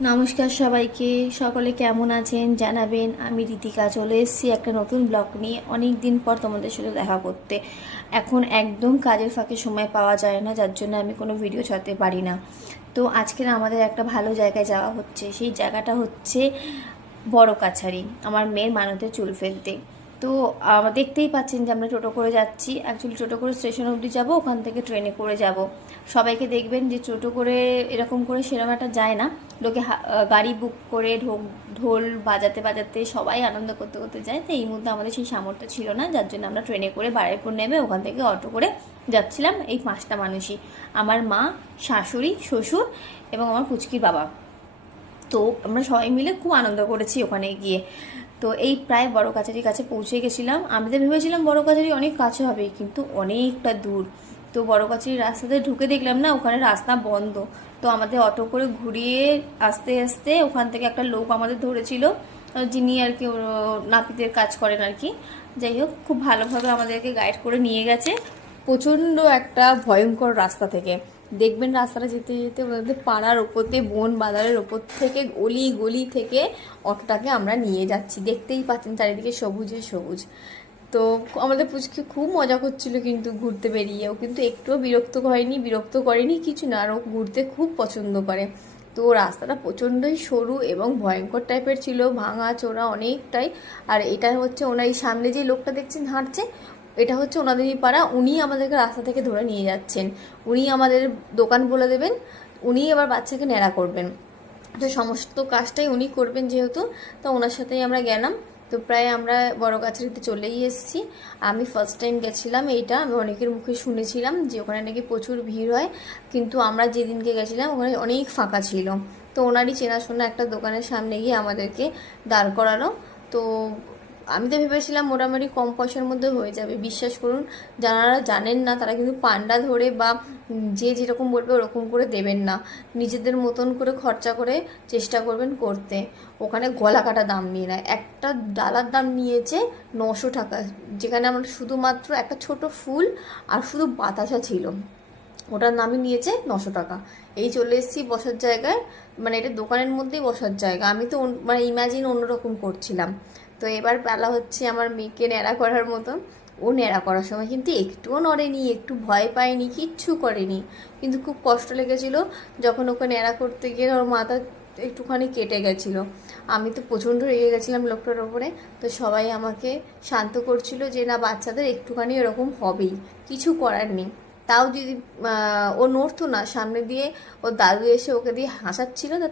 নমস্কার সবাইকে, সকলে কেমন আছেন জানাবেন। আমি রিতিকা চলে এসেছি একটা নতুন ব্লগ নিয়ে। অনেক দিন পর তোমাদের সাথে দেখা করতে। এখন একদম কাজের ফাঁকে সময় পাওয়া যায় না, যার জন্য আমি কোনো ভিডিও ছাড়তে পারি না। তো আজকে আমাদের একটা ভালো জায়গায় যাওয়া হচ্ছে। সেই জায়গাটা হচ্ছে বড় কাছারি, আমার মেয়ের মানতে চুল ফেলতে। তো দেখতেই পাচ্ছেন যে আমরা টোটো করে যাচ্ছি। অ্যাকচুয়ালি টোটো করে স্টেশন অবধি যাব, ওখান থেকে ট্রেনে করে যাব। সবাইকে দেখবেন যে টোটো করে এরকম করে সেরকম একটা যায় না, লোকে গাড়ি বুক করে ঢোল বাজাতে বাজাতে সবাই আনন্দ করতে করতে যায়। তো এই মুহূর্তে আমাদের সেই সামর্থ্য ছিল না, যার জন্য আমরা ট্রেনে করে বারুইপুর নেমে ওখান থেকে অটো করে যাচ্ছিলাম। এই 5টা মানুষই, আমার মা, শাশুড়ি, শ্বশুর এবং আমার পুচকির বাবা। তো আমরা সবাই মিলে খুব আনন্দ করেছি ওখানে গিয়ে। তো এই প্রায় বড় কাছারির কাছে পৌঁছে গেছিলাম। আমি তো ভেবেছিলাম বড় কাছারি অনেক কাছে হবে, কিন্তু অনেকটা দূর। তো বড় কাছারির রাস্তাতে ঢুকে দেখলাম না, ওখানে রাস্তা বন্ধ। তো আমাদের অটো করে ঘুরিয়ে আস্তে আস্তে ওখান থেকে একটা লোক আমাদের ধরেছিল, যিনি আর কি নাপিতের কাজ করেন আর কি। যাই হোক, খুব ভালোভাবে আমাদেরকে গাইড করে নিয়ে গেছে প্রচণ্ড একটা ভয়ঙ্কর রাস্তা থেকে। দেখবেন রাস্তাটা যেতে যেতে ওদের পাড়ার ওপর দিয়ে, বন বাজারের ওপর থেকে, গলি গলি থেকে অটোটাকে আমরা নিয়ে যাচ্ছি। দেখতেই পাচ্ছেন চারিদিকে সবুজে সবুজ। তো আমাদের পুচকে খুব মজা করছিল কিন্তু ঘুরতে বেরিয়েও, কিন্তু একটুও বিরক্ত করেনি কিছু না। আর ও ঘুরতে খুব পছন্দ করে। তো রাস্তাটা প্রচণ্ডই সরু এবং ভয়ঙ্কর টাইপের ছিল, ভাঙা চোরা অনেকটাই। আর এটা হচ্ছে ওনার এই সামনে যে লোকটা দেখছেন হাঁটছে, এটা হচ্ছে ওনাদেরই পাড়া। উনি আমাদেরকে রাস্তা থেকে ধরে নিয়ে যাচ্ছেন। উনি আমাদের দোকান বলে দেবেন, উনি আবার বাচ্চাকে ন্যাড়া করবেন। তো সমস্ত কাজটাই উনি করবেন যেহেতু, তো ওনার সাথেই আমরা গেলাম। তো প্রায় আমরা বড় কাছারিতে চলেই এসেছি। আমি ফার্স্ট টাইম গেছিলাম এইটা। আমি অনেকের মুখে শুনেছিলাম যে ওখানে নাকি প্রচুর ভিড় হয়, কিন্তু আমরা যেদিনকে গেছিলাম ওখানে অনেক ফাঁকা ছিল। তো ওনারই চেনাশোনা একটা দোকানের সামনে গিয়ে আমাদেরকে দাঁড় করালো। তো আমি তো ভেবেছিলাম মোটামুটি কম পয়সার মধ্যে হয়ে যাবে। বিশ্বাস করুন, যারা জানেন না তারা কিন্তু পান্ডা ধরে বা যে যেরকম বলবে ওরকম করে দেবেন না। নিজেদের মতন করে খরচা করে চেষ্টা করবেন করতে। ওখানে গলা কাটা দাম নিয়ে নেয়। একটা ডালার দাম নিয়েছে 900 টাকা, যেখানে আমার শুধুমাত্র একটা ছোট ফুল আর শুধু বাতাসা ছিল, ওটার নামই নিয়েছে 900 টাকা। এই চলে এসেছি বসার জায়গায়, মানে এটা দোকানের মধ্যেই বসার জায়গা। আমি তো মানে ইম্যাজিন অন্যরকম করছিলাম। তো এবার বেলা হচ্ছে আমার মেয়েকে ন্যাড়া করার মতন। ও ন্যাড়া করার সময় কিন্তু একটুও নড়েনি, একটু ভয় পায়নি, কিচ্ছু করেনি। কিন্তু খুব কষ্ট লেগেছিল যখন ওকে ন্যাড়া করতে গিয়ে ওর মাথা একটুখানি কেটে গেছিলো। আমি তো প্রচণ্ড রেগে গেছিলাম লোকটার ওপরে। তো সবাই আমাকে শান্ত করছিল যে না, বাচ্চাদের একটুখানি এরকম হবেই, কিছু করার নেই। তাও যদি ও নড়তো না, সামনে দিয়ে ওর দাদু এসে ওকে দিয়ে হাসাচ্ছিল। তো